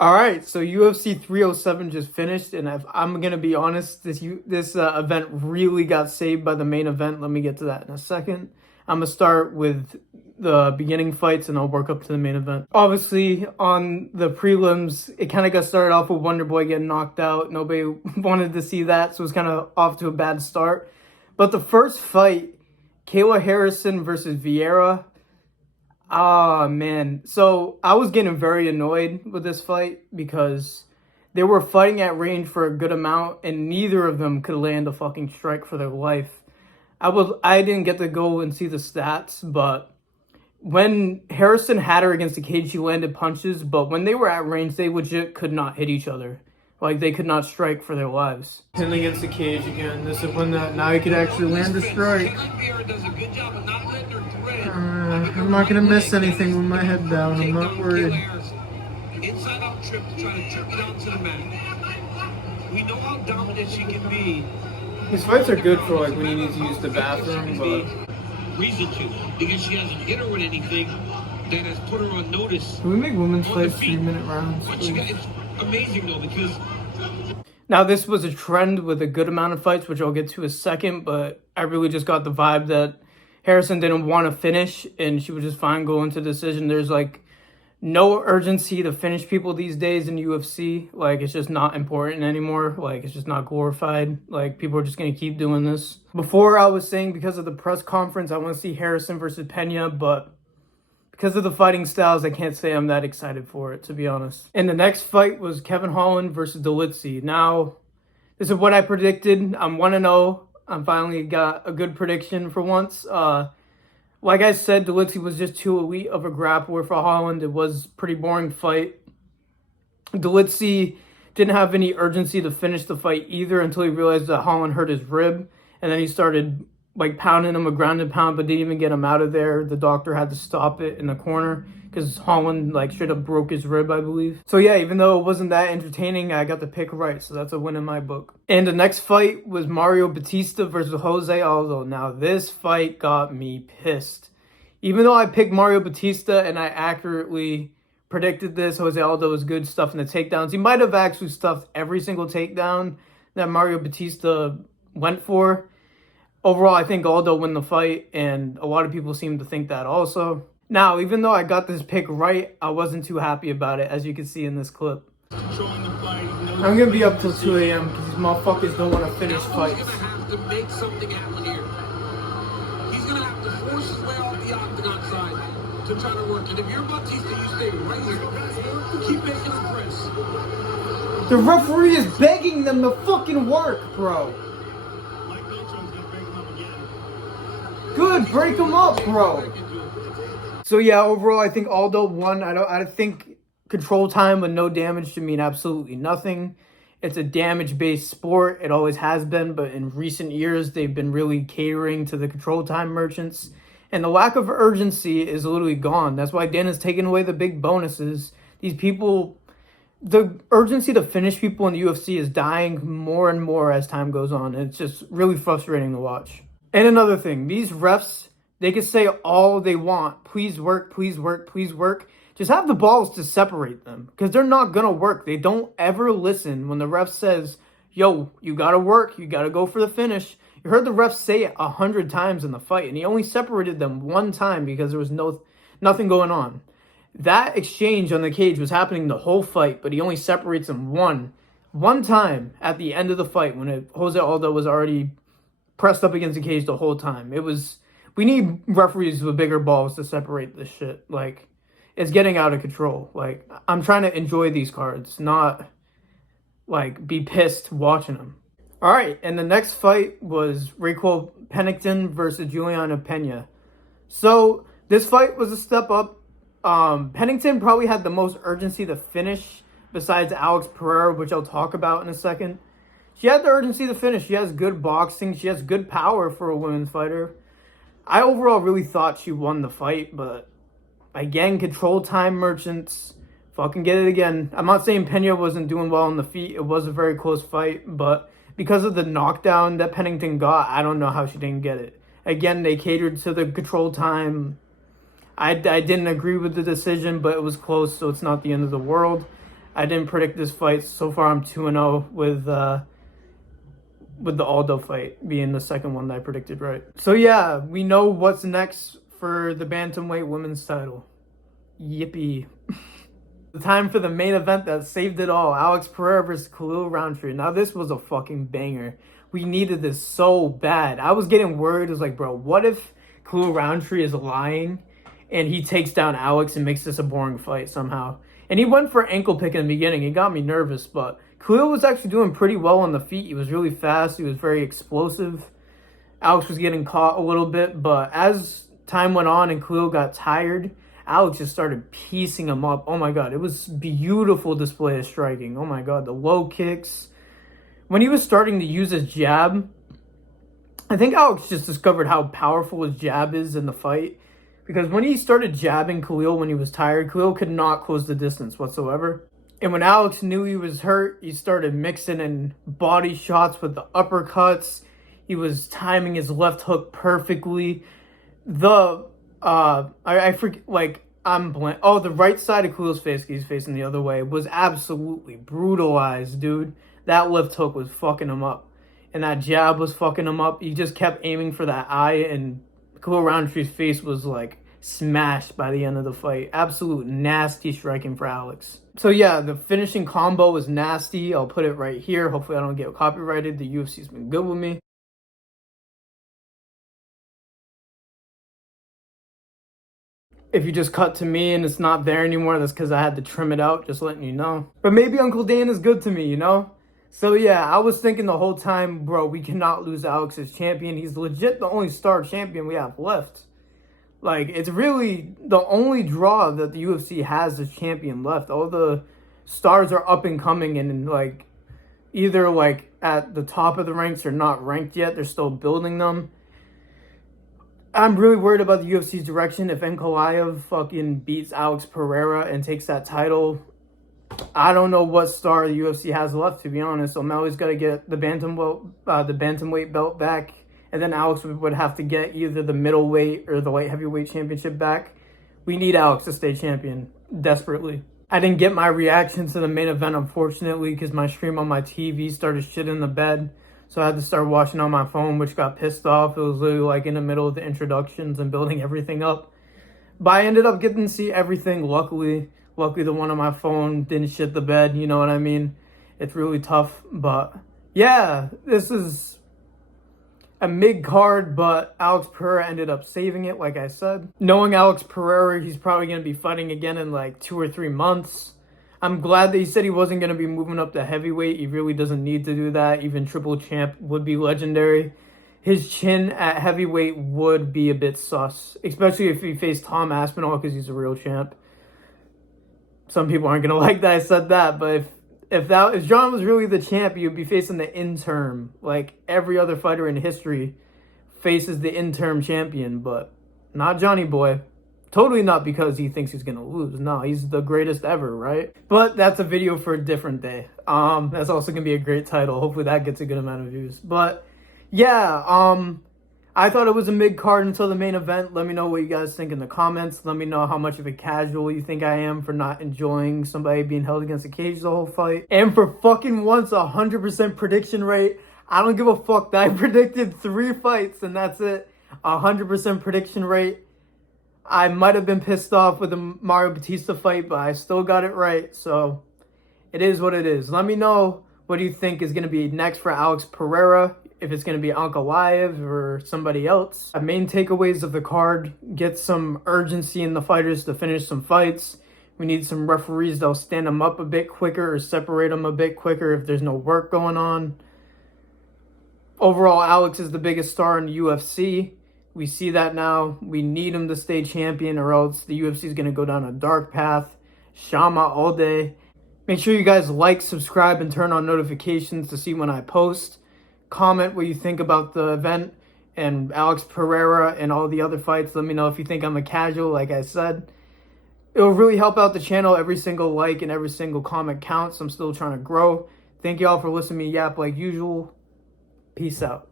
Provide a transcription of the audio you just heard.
All right, so UFC 307 just finished, and if I'm gonna be honest, this event really got saved by the main event. Let me get to that in a second. I'm gonna start with the beginning fights, and I'll work up to the main event. Obviously, on the prelims, it kind of got started off with Wonder Boy getting knocked out. Nobody wanted to see that, so it was kind of off to a bad start. But the first fight, Kayla Harrison versus Vieira. Ah, man. So I was getting very annoyed with this fight because they were fighting at range for a good amount and neither of them could land a fucking strike for their life. I didn't get to go and see the stats, but when Harrison had her against the cage, she landed punches, but when they were at range, they legit could not hit each other. Like, they could not strike for their lives. Pinned against the cage again. This is when now he could actually land a strike. I'm not going to miss anything with my head down. I'm not worried. Inside out trip to try to trip down to the mat. We know how dominant she can be. His fights are good for like when he needs to use the bathroom, but reason to, because she hasn't hit her with anything that has put her on notice. Can we make women's fights 3-minute rounds? It's amazing though, because now this was a trend with a good amount of fights, which I'll get to in a second, but I really just got the vibe that Harrison didn't want to finish and she was just fine going to decision. There's like no urgency to finish people these days in UFC. Like, it's just not important anymore. Like, it's just not glorified. Like, people are just going to keep doing this. Before I was saying because of the press conference, I want to see Harrison versus Pena, but because of the fighting styles, I can't say I'm that excited for it, to be honest. And the next fight was Kevin Holland versus Dolitzy. Now, this is what I predicted. I'm 1-0. I finally got a good prediction for once. Like I said, Dolitzy was just too elite of a grappler for Holland. It was a pretty boring fight. Dolitzy didn't have any urgency to finish the fight either until he realized that Holland hurt his rib. And then he started like pounding him a ground and pound, but didn't even get him out of there. The doctor had to stop it in the corner because Holland like straight up broke his rib, I believe. So yeah, even though it wasn't that entertaining, I got the pick right. So that's a win in my book. And the next fight was Mario Batista versus Jose Aldo. Now this fight got me pissed. Even though I picked Mario Batista and I accurately predicted this, Jose Aldo was good stuff in the takedowns. He might have actually stuffed every single takedown that Mario Batista went for. Overall, I think Aldo won the fight, and a lot of people seem to think that also. Now, even though I got this pick right, I wasn't too happy about it, as you can see in this clip. I'm going to be up till 2 a.m. because these motherfuckers don't want to finish fights. He's going to have to make something happen here. He's going to have to force his way off the octagon side to try to work. And if you're Batista, you stay right here. Keep making the press. The referee is begging them to fucking work, bro. Good, break him up, bro. So yeah, overall, I think Aldo won. I think control time with no damage should mean absolutely nothing. It's a damage-based sport. It always has been, but in recent years, they've been really catering to the control time merchants. And the lack of urgency is literally gone. That's why Dana's taking away the big bonuses. These people, the urgency to finish people in the UFC is dying more and more as time goes on. And it's just really frustrating to watch. And another thing, these refs, they can say all they want. Please work, please work, please work. Just have the balls to separate them because they're not going to work. They don't ever listen when the ref says, yo, you got to work. You got to go for the finish. You heard the ref say it 100 times in the fight, and he only separated them one time because there was nothing going on. That exchange on the cage was happening the whole fight, but he only separates them one time at the end of the fight when Jose Aldo was already pressed up against the cage the whole time. We need referees with bigger balls to separate this shit. Like, it's getting out of control. Like, I'm trying to enjoy these cards, not, like, be pissed watching them. All right, and the next fight was Raquel Pennington versus Juliana Pena. So, this fight was a step up. Pennington probably had the most urgency to finish besides Alex Pereira, which I'll talk about in a second. She had the urgency to finish. She has good boxing. She has good power for a women's fighter. I overall really thought she won the fight, but again, control time merchants fucking get it again. I'm not saying Pena wasn't doing well on the feet. It was a very close fight, but because of the knockdown that Pennington got, I don't know how she didn't get it. Again, they catered to the control time. I didn't agree with the decision, but it was close, so it's not the end of the world. I didn't predict this fight. So far, I'm 2-0 with the Aldo fight being the second one that I predicted right. So yeah, we know what's next for the bantamweight women's title. Yippee. The time for the main event that saved it all. Alex Pereira versus Khalil Roundtree. Now this was a fucking banger. We needed this so bad. I was getting worried. I was like, bro, what if Khalil Roundtree is lying and he takes down Alex and makes this a boring fight somehow? And he went for ankle pick in the beginning. It got me nervous, but Khalil was actually doing pretty well on the feet. He was really fast. He was very explosive. Alex was getting caught a little bit, but as time went on and Khalil got tired, Alex just started piecing him up. Oh my God, it was beautiful display of striking. Oh my God, the low kicks. When he was starting to use his jab, I think Alex just discovered how powerful his jab is in the fight. Because when he started jabbing Khalil when he was tired, Khalil could not close the distance whatsoever. And when Alex knew he was hurt, he started mixing in body shots with the uppercuts. He was timing his left hook perfectly. I forget, like, I'm blank. Oh, the right side of Khalil's face, he's facing the other way, was absolutely brutalized, dude. That left hook was fucking him up. And that jab was fucking him up. He just kept aiming for that eye, and Khalil Roundtree's face was, like, smashed by the end of the fight. Absolute nasty striking for Alex. So, yeah, the finishing combo was nasty. I'll put it right here. Hopefully I don't get copyrighted. The UFC's been good with me. If you just cut to me and it's not there anymore, that's because I had to trim it out, just letting you know. But maybe Uncle Dan is good to me, you know? So yeah, I was thinking the whole time, bro, we cannot lose Alex as champion. He's legit the only star champion we have left. Like, it's really the only draw that the UFC has as champion left. All the stars are up and coming and, like, either, like, at the top of the ranks or not ranked yet. They're still building them. I'm really worried about the UFC's direction. If Ankalaev fucking beats Alex Pereira and takes that title, I don't know what star the UFC has left, to be honest. O'Malley's got to get the bantamweight belt back, and then Alex would have to get either the middleweight or the light heavyweight championship back. We need Alex to stay champion, desperately. I didn't get my reaction to the main event, unfortunately, because my stream on my TV started shit in the bed. So I had to start watching on my phone, which got pissed off. It was literally like in the middle of the introductions and building everything up. But I ended up getting to see everything, luckily. Luckily, the one on my phone didn't shit the bed, you know what I mean? It's really tough. But yeah, this is a mid-card, but Alex Pereira ended up saving it, like I said. Knowing Alex Pereira, he's probably going to be fighting again in like 2 or 3 months. I'm glad that he said he wasn't going to be moving up to heavyweight. He really doesn't need to do that. Even triple champ would be legendary. His chin at heavyweight would be a bit sus, especially if he faced Tom Aspinall because he's a real champ. Some people aren't going to like that I said that, but if John was really the champ, he would be facing the interim. Like every other fighter in history faces the interim champion, but not Johnny Boy. Totally not because he thinks he's going to lose. No, he's the greatest ever, right? But that's a video for a different day. That's also going to be a great title. Hopefully that gets a good amount of views. But yeah, I thought it was a mid-card until the main event. Let me know what you guys think in the comments. Let me know how much of a casual you think I am for not enjoying somebody being held against a cage the whole fight. And for fucking once, 100% prediction rate. I don't give a fuck that I predicted 3 fights and that's it. 100% prediction rate. I might have been pissed off with the Mario Batista fight, but I still got it right. So it is what it is. Let me know what you think is going to be next for Alex Pereira. If it's going to be Ankalaev or somebody else. Main takeaways of the card. Get some urgency in the fighters to finish some fights. We need some referees that'll stand them up a bit quicker or separate them a bit quicker if there's no work going on. Overall, Alex is the biggest star in the UFC. We see that now. We need him to stay champion or else the UFC is going to go down a dark path. Shama all day. Make sure you guys like, subscribe, and turn on notifications to see when I post. Comment what you think about the event and Alex Pereira and all the other fights. Let me know if you think I'm a casual, like I said. It'll really help out the channel. Every single like and every single comment counts. I'm still trying to grow. Thank you all for listening to me yap like usual. Peace out.